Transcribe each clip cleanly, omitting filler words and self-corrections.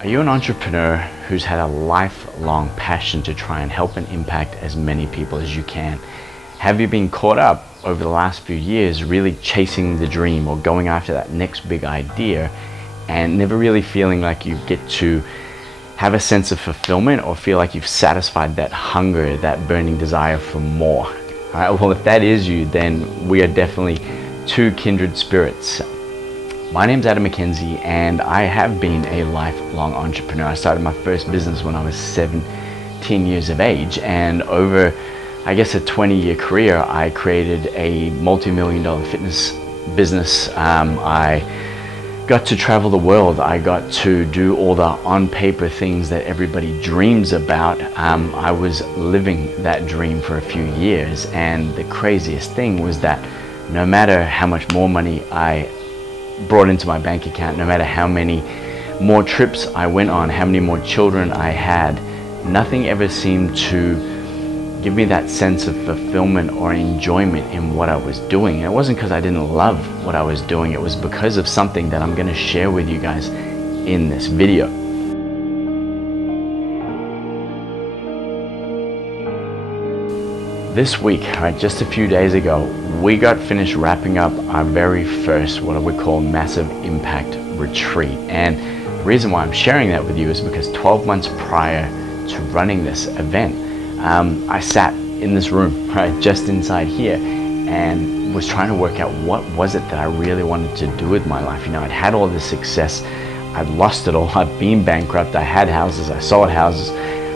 Are you an entrepreneur who's had a lifelong passion to try and help and impact as many people as you can? Have you been caught up over the last few years really chasing the dream or going after that next big idea and never really feeling like you get to have a sense of fulfillment or feel like you've satisfied that hunger, that burning desire for more? All right, well, if that is you, then we are definitely two kindred spirits. My name's Adam McKenzie, and I have been a lifelong entrepreneur. I started my first business when I was 17 years of age, and over, I guess, a 20-year career, I created a multi-million-dollar fitness business. I got to travel the world. I got to do all the on-paper things that everybody dreams about. I was living that dream for a few years, and the craziest thing was that no matter how much more money I brought into my bank account, no matter how many more trips I went on, how many more children I had, nothing ever seemed to give me that sense of fulfillment or enjoyment in what I was doing. And it wasn't because I didn't love what I was doing, it was because of something that I'm going to share with you guys in this video. This week, right, just a few days ago, we got finished wrapping up our very first, what I would call, massive impact retreat. And the reason why I'm sharing that with you is because 12 months prior to running this event, I sat in this room, right, just inside here, and was trying to work out what was it that I really wanted to do with my life. You know, I'd had all this success, I'd lost it all, I'd been bankrupt, I had houses, I sold houses,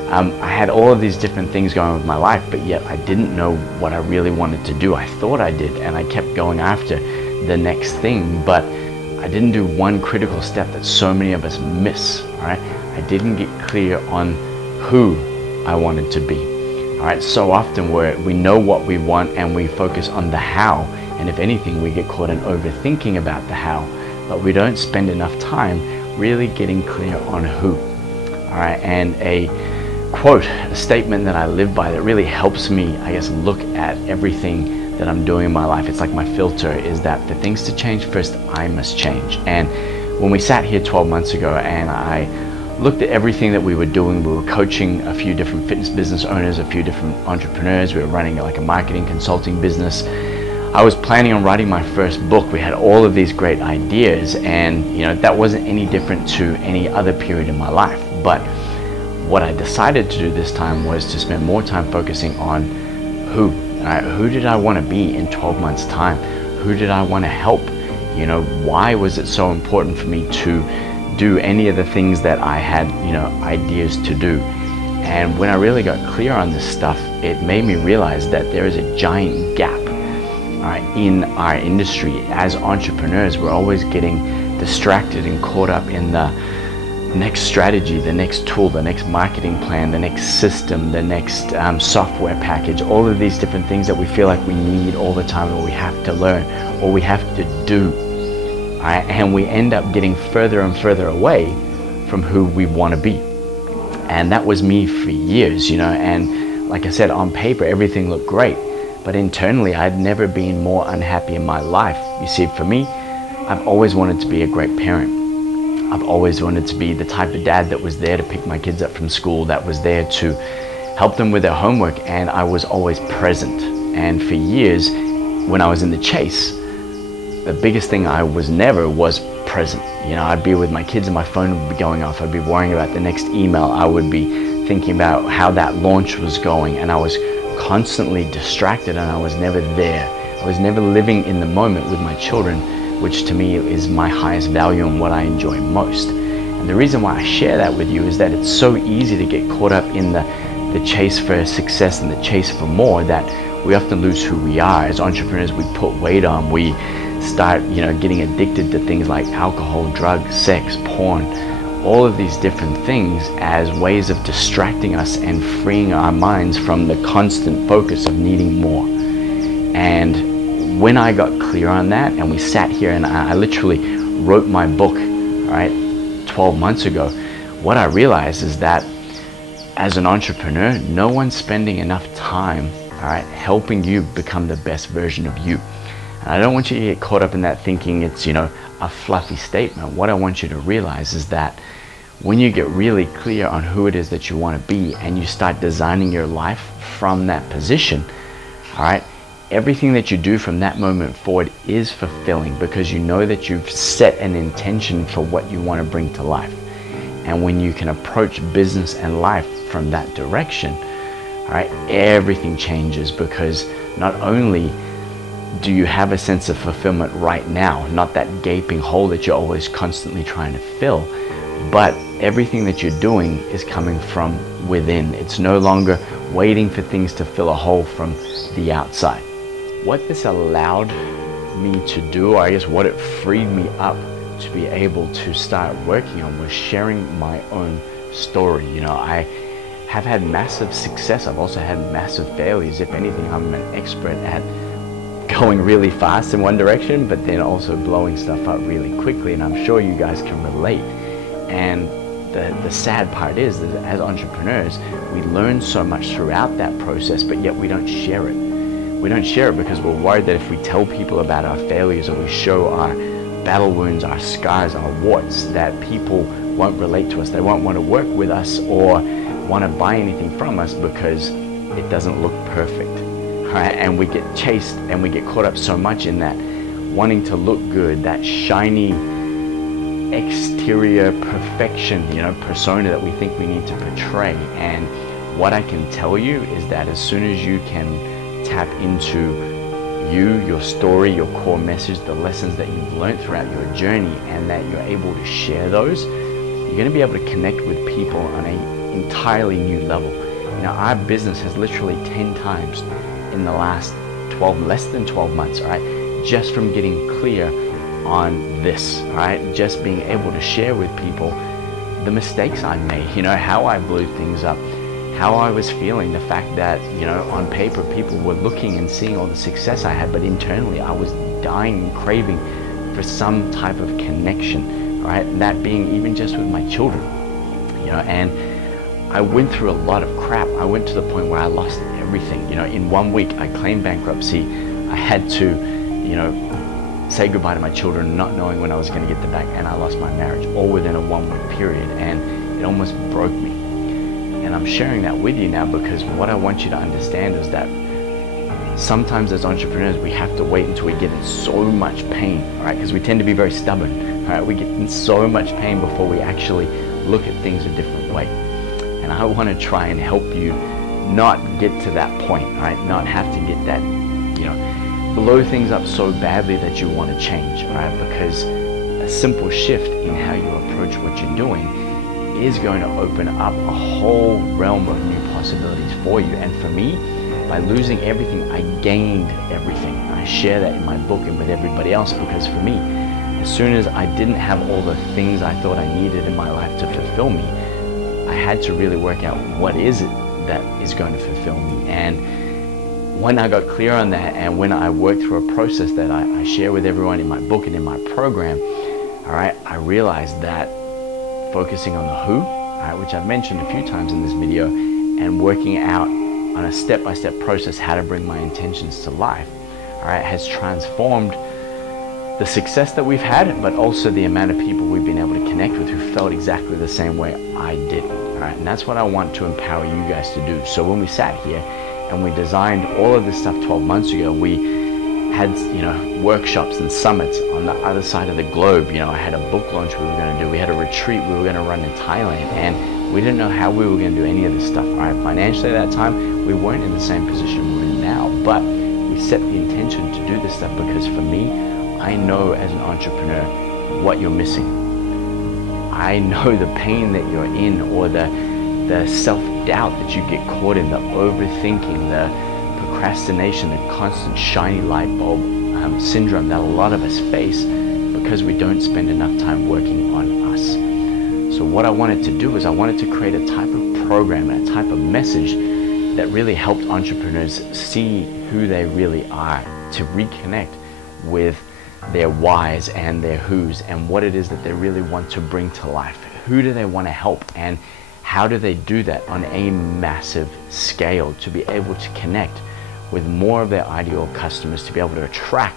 I had all of these different things going on with my life, but yet I didn't know what I really wanted to do. I thought I did, and I kept going after the next thing, but I didn't do one critical step that so many of us miss, all right? I didn't get clear on who I wanted to be, all right? So often we know what we want and we focus on the how, and if anything, we get caught in overthinking about the how, but we don't spend enough time really getting clear on who, all right? And a quote, a statement that I live by that really helps me, I guess, look at everything that I'm doing in my life. It's like my filter, is that for things to change, first I must change. And when we sat here 12 months ago and I looked at everything that we were doing, we were coaching a few different fitness business owners, a few different entrepreneurs, we were running like a marketing consulting business. I was planning on writing my first book. We had all of these great ideas, and you know, that wasn't any different to any other period in my life. But what I decided to do this time was to spend more time focusing on who. Who did I want to be in 12 months time? Who did I want to help? You know, why was it so important for me to do any of the things that I had, you know, ideas to do? And when I really got clear on this stuff, it made me realize that there is a giant gap, all right, in our industry. As entrepreneurs, we're always getting distracted and caught up in the next strategy, the next tool, the next marketing plan, the next system, the next software package, all of these different things that we feel like we need all the time, or we have to learn, or we have to do. Right? And we end up getting further and further away from who we want to be. And that was me for years, you know, and like I said, on paper, everything looked great, but internally, I'd never been more unhappy in my life. You see, for me, I've always wanted to be a great parent. I've always wanted to be the type of dad that was there to pick my kids up from school, that was there to help them with their homework, and I was always present. And for years, when I was in the chase, the biggest thing I was never was present. You know, I'd be with my kids and my phone would be going off. I'd be worrying about the next email. I would be thinking about how that launch was going, and I was constantly distracted, and I was never there. I was never living in the moment with my children, which to me is my highest value and what I enjoy most. And the reason why I share that with you is that it's so easy to get caught up in the chase for success and the chase for more that we often lose who we are. As entrepreneurs, we put weight on, we start, you know, getting addicted to things like alcohol, drugs, sex, porn, all of these different things as ways of distracting us and freeing our minds from the constant focus of needing more. And when I got clear on that, and we sat here and I literally wrote my book, right, 12 months ago, what I realized is that as an entrepreneur, no one's spending enough time, all right, helping you become the best version of you. And I don't want you to get caught up in that thinking it's, you know, a fluffy statement. What I want you to realize is that when you get really clear on who it is that you want to be and you start designing your life from that position, all right, everything that you do from that moment forward is fulfilling, because you know that you've set an intention for what you want to bring to life. And when you can approach business and life from that direction, all right, everything changes, because not only do you have a sense of fulfillment right now, not that gaping hole that you're always constantly trying to fill, but everything that you're doing is coming from within. It's no longer waiting for things to fill a hole from the outside. What this allowed me to do, or I guess what it freed me up to be able to start working on, was sharing my own story. You know, I have had massive success. I've also had massive failures. If anything, I'm an expert at going really fast in one direction, but then also blowing stuff up really quickly, and I'm sure you guys can relate. And the sad part is that as entrepreneurs, we learn so much throughout that process, but yet we don't share it. We don't share it because we're worried that if we tell people about our failures, or we show our battle wounds, our scars, our warts, that people won't relate to us. They won't want to work with us or want to buy anything from us because it doesn't look perfect. Right? And we get chased and we get caught up so much in that wanting to look good, that shiny exterior perfection, you know, persona that we think we need to portray. And what I can tell you is that as soon as you can tap into you, your story, your core message, the lessons that you've learned throughout your journey, and that you're able to share those, you're going to be able to connect with people on an entirely new level. You know, our business has literally 10 times in the last less than 12 months, all right, just from getting clear on this, all right, just being able to share with people the mistakes I made, you know, how I blew things up, how I was feeling, the fact that, you know, on paper people were looking and seeing all the success I had, but internally I was dying and craving for some type of connection, right? And that being even just with my children, you know. And I went through a lot of crap. I went to the point where I lost everything. You know, in 1 week I claimed bankruptcy. I had to, you know, say goodbye to my children, not knowing when I was going to get them back, and I lost my marriage all within a 1 week period, and it almost broke me. And I'm sharing that with you now because what I want you to understand is that sometimes as entrepreneurs we have to wait until we get in so much pain, all right? Because we tend to be very stubborn, all right? We get in so much pain before we actually look at things a different way. And I want to try and help you not get to that point, all right? Not have to get that, you know, blow things up so badly that you want to change, all right? Because a simple shift in how you approach what you're doing is going to open up a whole realm of new possibilities for you. And for me, by losing everything, I gained everything. I share that in my book and with everybody else, because for me, as soon as I didn't have all the things I thought I needed in my life to fulfill me, I had to really work out what is it that is going to fulfill me. And when I got clear on that, and when I worked through a process that I share with everyone in my book and in my program, all right, I realized that focusing on the who, all right, which I've mentioned a few times in this video, and working out on a step-by-step process how to bring my intentions to life, all right, has transformed the success that we've had, but also the amount of people we've been able to connect with who felt exactly the same way I did, all right? And that's what I want to empower you guys to do. So when we sat here and we designed all of this stuff 12 months ago, we had, you know, workshops and summits on the other side of the globe. You know, I had a book launch we were going to do. We had a retreat we were going to run in Thailand, and we didn't know how we were going to do any of this stuff. All right, financially at that time, we weren't in the same position we're in now, but we set the intention to do this stuff because for me, I know as an entrepreneur what you're missing. I know the pain that you're in, or the self-doubt that you get caught in, the overthinking, the procrastination, the constant shiny light bulb syndrome that a lot of us face because we don't spend enough time working on us. So what I wanted to do is I wanted to create a type of program and a type of message that really helped entrepreneurs see who they really are, to reconnect with their whys and their whos, and what it is that they really want to bring to life. Who do they want to help, and how do they do that on a massive scale to be able to connect with more of their ideal customers, to be able to attract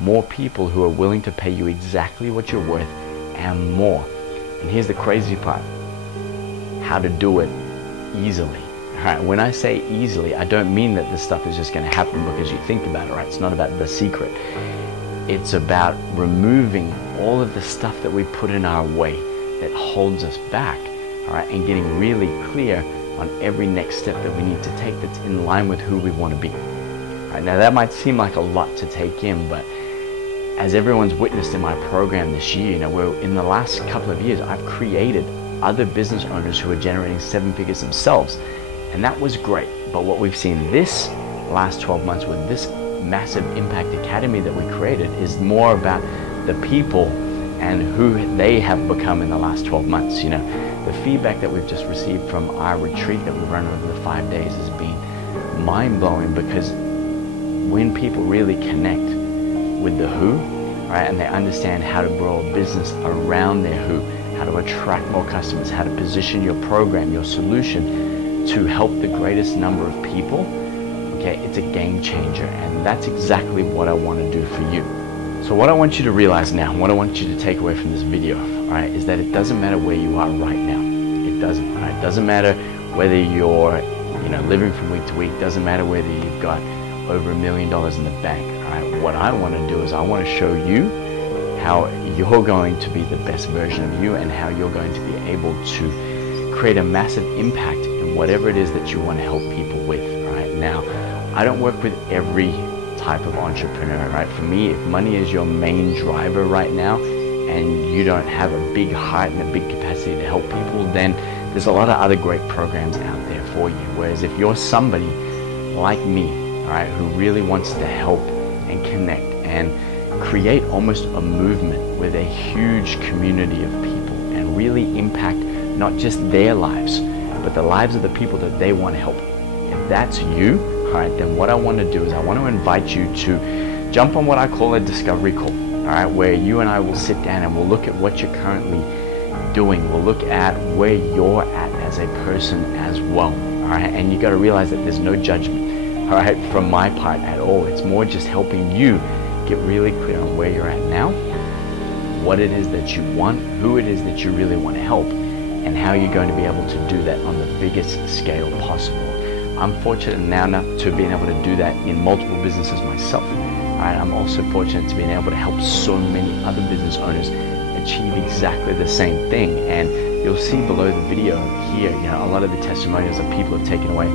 more people who are willing to pay you exactly what you're worth and more And here's the crazy part, how to do it easily. Right, when I say easily, I don't mean that this stuff is just going to happen because you think about it, right? It's not about the secret. It's about removing all of the stuff that we put in our way that holds us back, all right, and getting really clear on every next step that we need to take that's in line with who we want to be. All right, now that might seem like a lot to take in, but as everyone's witnessed in my program this year, in the last couple of years, I've created other business owners who are generating 7 figures themselves. And that was great. But what we've seen this last 12 months with this massive impact academy that we created is more about the people and who they have become in the last 12 months. The feedback that we've just received from our retreat that we've run over the 5 days has been mind-blowing, because when people really connect with the who, right, and they understand how to grow a business around their who, how to attract more customers, how to position your program, your solution to help the greatest number of people, okay, it's a game changer. And that's exactly what I want to do for you. So what I want you to realize now, what I want you to take away from this video, all right, is that it doesn't matter where you are right now. It doesn't, all right? It doesn't matter whether you're, living from week to week. It doesn't matter whether you've got over $1 million in the bank, all right? What I want to do is I want to show you how you're going to be the best version of you, and how you're going to be able to create a massive impact in whatever it is that you want to help people with. Right now, I don't work with every type of entrepreneur. Right, for me, if money is your main driver right now and you don't have a big heart and a big capacity to help people, then there's a lot of other great programs out there for you. Whereas if you're somebody like me, all right, who really wants to help and connect and create almost a movement with a huge community of people and really impact not just their lives, but the lives of the people that they want to help. If that's you, all right, then what I want to do is I want to invite you to jump on what I call a discovery call, all right, where you and I will sit down and we'll look at what you're currently doing. We'll look at where you're at as a person as well, all right, and you got to realize that there's no judgment, all right, from my part at all. It's more just helping you get really clear on where you're at now, what it is that you want, who it is that you really want to help, and how you're going to be able to do that on the biggest scale possible. I'm fortunate now to being able to do that in multiple businesses myself. Right? I'm also fortunate to being able to help so many other business owners achieve exactly the same thing. And you'll see below the video here, a lot of the testimonials that people have taken away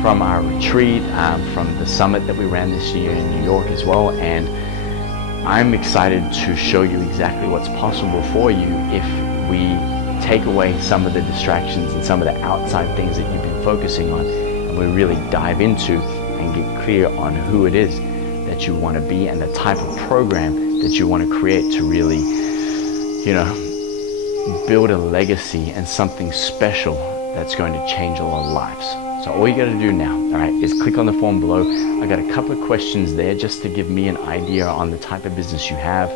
from our retreat, from the summit that we ran this year in New York as well. And I'm excited to show you exactly what's possible for you if we take away some of the distractions and some of the outside things that you've been focusing on, and we really dive into and get clear on who it is that you want to be and the type of program that you want to create to really, build a legacy and something special that's going to change a lot of lives. So all you got to do now, all right, is click on the form below. I got a couple of questions there just to give me an idea on the type of business you have,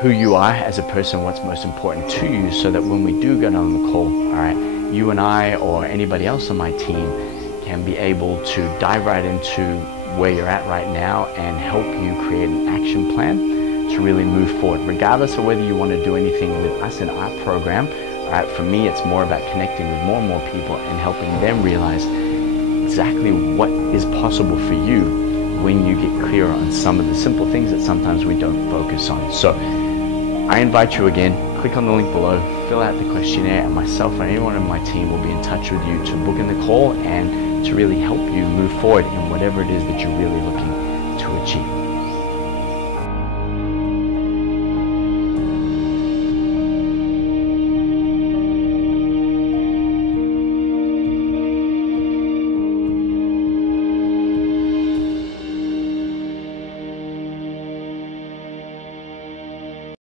who you are as a person, what's most important to you, so that when we do get on the call, all right, you and I or anybody else on my team can be able to dive right into where you're at right now and help you create an action plan to really move forward, regardless of whether you want to do anything with us in our program. All right, for me, it's more about connecting with more and more people and helping them realize exactly what is possible for you when you get clearer on some of the simple things that sometimes we don't focus on. So I invite you again, click on the link below, fill out the questionnaire, and myself and anyone on my team will be in touch with you to book in the call and to really help you move forward in whatever it is that you're really looking to achieve.